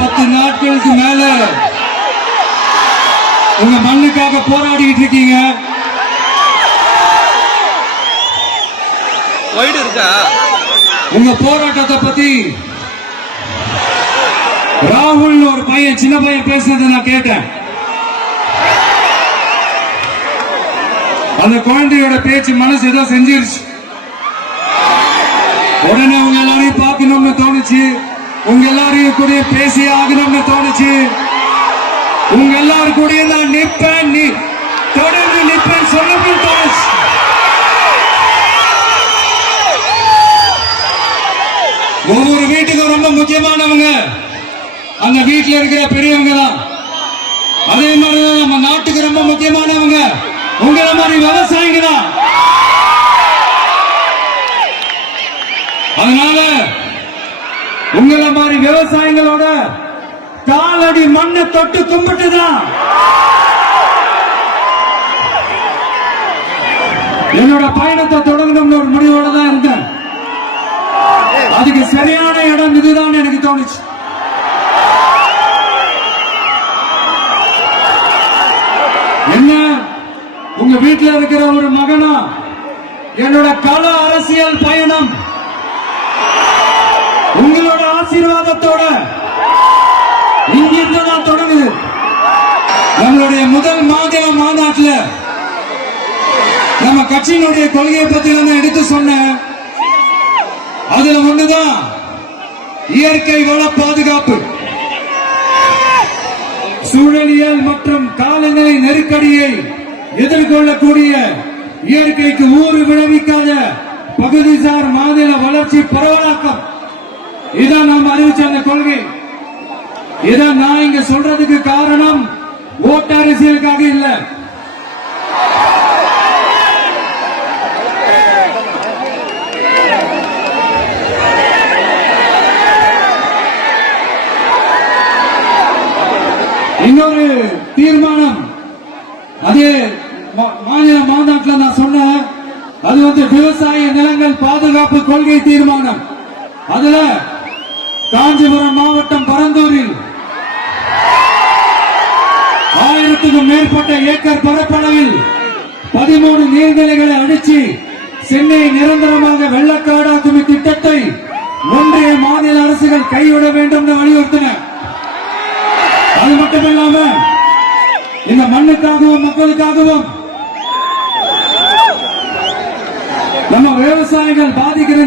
10 நாட்களுக்கு மேல உங்க மண்ணுக்காக போராடிட்டு இருக்கீங்க. உங்க போராட்டத்தை பத்தி ராகுல் ஒரு பையன், சின்ன பையன் பேசுனதை நான் கேட்டேன். அந்த குழந்தையோட பேச்சு மனசு ஏதோ செஞ்சிருச்சு. உடனே உங்க எல்லாரையும் பார்க்கணும்னு தோணுச்சு, உங்க எல்லாரையும் கூட பேசி ஆகணும்னு தோணுச்சு, உங்க எல்லாரும் கூட நான் நிற்பேன், நீ தொடர்ந்து நிற்பேன் சொல்லணும்னு தோணுச்சு. ஒவ்வொரு வீட்டுக்கும் ரொம்ப முக்கியமானவங்க அந்த வீட்டில் இருக்கிற பெரியவங்க தான். அதே மாதிரிதான் நம்ம நாட்டுக்கு ரொம்ப முக்கியமானவங்க உங்களை மாதிரி விவசாயிங்க தான். அதனால உங்களை மாதிரி விவசாயிகளோட காலடி மண்ணை தொட்டு கும்பிட்டுதான் என்னோட பயணத்தை தொடங்கணும்னு ஒரு முடிவோட தான் இருந்தேன். அதுக்கு சரியான இடம் இதுதான் எனக்கு தோணுச்சு. என்ன, உங்க வீட்டில் இருக்கிற ஒரு மகனா என்னோட கள அரசியல் பயணம் உங்களோட ஆசீர்வாதத்தோட இங்கிருந்து தான் தொடங்குது. நம்மளுடைய முதல் மாநில மாநாட்டில் நம்ம கட்சியினுடைய கொள்கையை பத்தி நான் எடுத்து சொன்னேன். அதுல ஒண்ணுதான் இயற்கை வள பாதுகாப்பு. சூழலியல் மற்றும் காலநிலை நெருக்கடியை எதிர்கொள்ளக்கூடிய இயற்கைக்கு ஊறு விளைவிக்காத பகுதிசார் மாநில வளர்ச்சி பரவலாக்கம், இதான் நாம் அறிவிச்ச அந்த கொள்கை. இதான் நான் இங்க சொல்றதுக்கு காரணம் ஓட்டு அரசியலுக்காக இல்ல. இன்னொரு தீர்மானம் அதே மாநில மாநாட்டில் நான் சொன்னேன். அது விவசாய நிலங்கள் பாதுகாப்பு கொள்கை தீர்மானம். அதுல காஞ்சிபுரம் மாவட்டம் பரந்தூரில் 1000க்கும் மேற்பட்ட ஏக்கர் பரப்பளவில் 13 நீர்நிலைகளை அடிச்சு சென்னை நிரந்தரமாக வெள்ளக்காடாக்கும் திட்டத்தை ஒன்றிய மாநில அரசுகள் கைவிட வேண்டும் என்று வலியுறுத்தின. அது மட்டுமில்லாம இந்த மண்ணுக்காகவும் மக்களுக்காகவும் நம்ம விவசாயிகள் பாதிக்கிற